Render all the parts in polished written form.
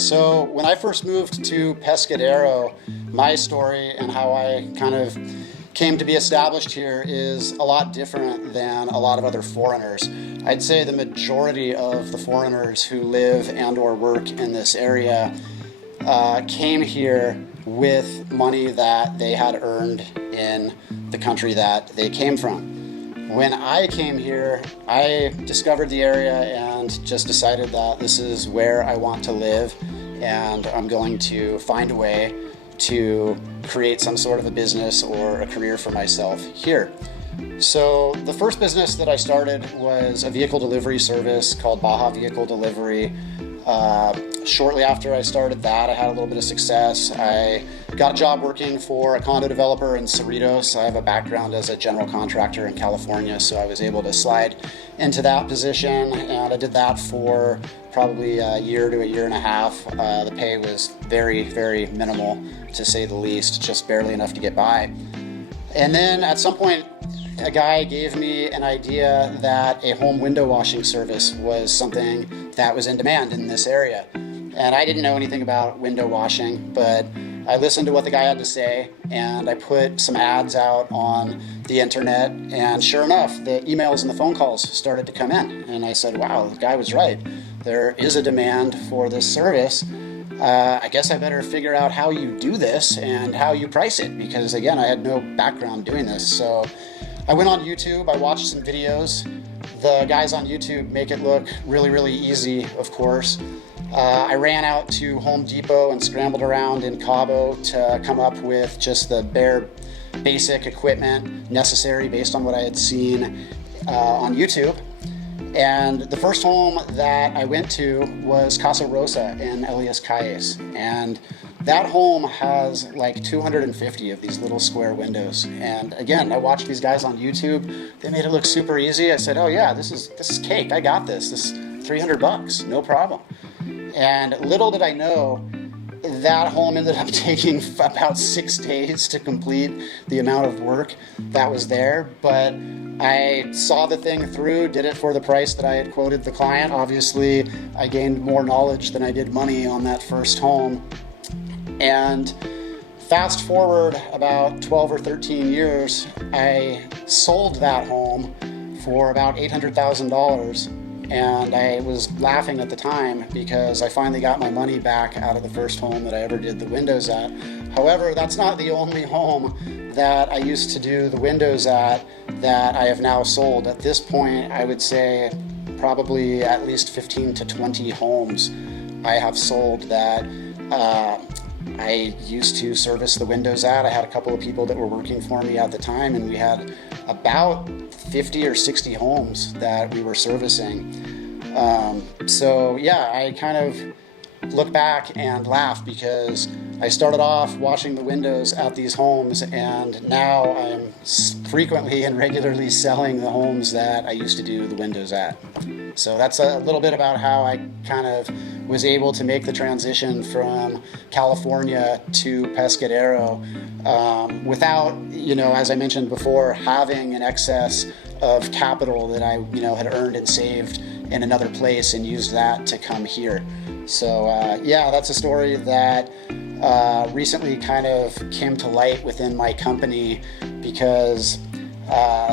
right, so when I first moved to Pescadero, my story and how I kind of came to be established here is a lot different than a lot of other foreigners. I'd say the majority of the foreigners who live and or work in this area came here with money that they had earned in the country that they came from. When I came here, I discovered the area and just decided that this is where I want to live, and I'm going to find a way to create some sort of a business or a career for myself here. So the first business that I started was a vehicle delivery service called Baja Vehicle Delivery. Shortly after I started that, I had a little bit of success. I got a job working for a condo developer in Cerritos. I have a background as a general contractor in California, so I was able to slide into that position, and I did that for probably a year to a year and a half. The pay was very, very minimal, to say the least, just barely enough to get by. And then at some point, a guy gave me an idea that a home window washing service was something that was in demand in this area. And I didn't know anything about window washing, but I listened to what the guy had to say, and I put some ads out on the internet, and sure enough, the emails and the phone calls started to come in. And I said, wow, the guy was right. There is a demand for this service. I guess I better figure out how you do this and how you price it, because again, I had no background doing this. So I went on YouTube, I watched some videos. The guys on YouTube make it look really, really easy, of course. I ran out to Home Depot and scrambled around in Cabo to come up with just the bare basic equipment necessary based on what I had seen on YouTube. And the first home that I went to was Casa Rosa in Elias Calles. And that home has like 250 of these little square windows. And again, I watched these guys on YouTube. They made it look super easy. I said, oh yeah, this is cake. I got this. This is $300, no problem. And little did I know, that home ended up taking about 6 days to complete the amount of work that was there. But I saw the thing through, did it for the price that I had quoted the client. Obviously, I gained more knowledge than I did money on that first home. And fast forward about 12 or 13 years, I sold that home for about $800,000. And I was laughing at the time because I finally got my money back out of the first home that I ever did the windows at. However, that's not the only home that I used to do the windows at that I have now sold. At this point, I would say probably at least 15 to 20 homes I have sold that I used to service the windows at. I had a couple of people that were working for me at the time, and we had about 50 or 60 homes that we were servicing. So yeah, I kind of look back and laugh because I started off washing the windows at these homes, and now I'm frequently and regularly selling the homes that I used to do the windows at. So that's a little bit about how I kind of was able to make the transition from California to Pescadero without, as I mentioned before, having an excess of capital that I, had earned and saved in another place and used that to come here. So yeah, that's a story that recently kind of came to light within my company because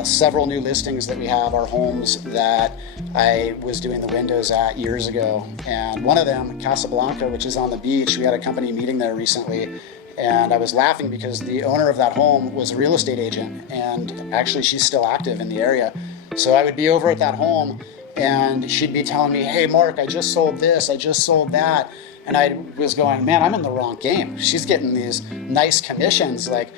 several new listings that we have are homes that I was doing the windows at years ago. And one of them, Casablanca, which is on the beach, we had a company meeting there recently. And I was laughing because the owner of that home was a real estate agent, and actually she's still active in the area. So I would be over at that home and she'd be telling me, hey Mark, I just sold this, I just sold that. And I was going, man, I'm in the wrong game. She's getting these nice commissions. Like,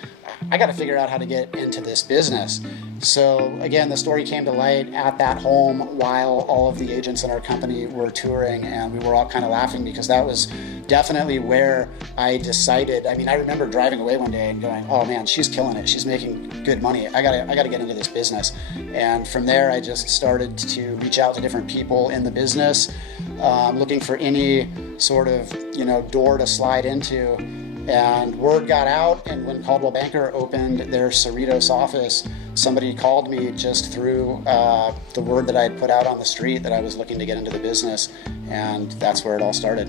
I got to figure out how to get into this business. So again, the story came to light at that home while all of the agents in our company were touring, and we were all kind of laughing because that was definitely where I decided. I mean, I remember driving away one day and going, oh man, she's killing it. She's making good money. I gotta get into this business. And from there, I just started to reach out to different people in the business, looking for any sort of, door to slide into. And word got out, and when Coldwell Banker opened their Cerritos office, somebody called me just through the word that I had put out on the street that I was looking to get into the business, and that's where it all started.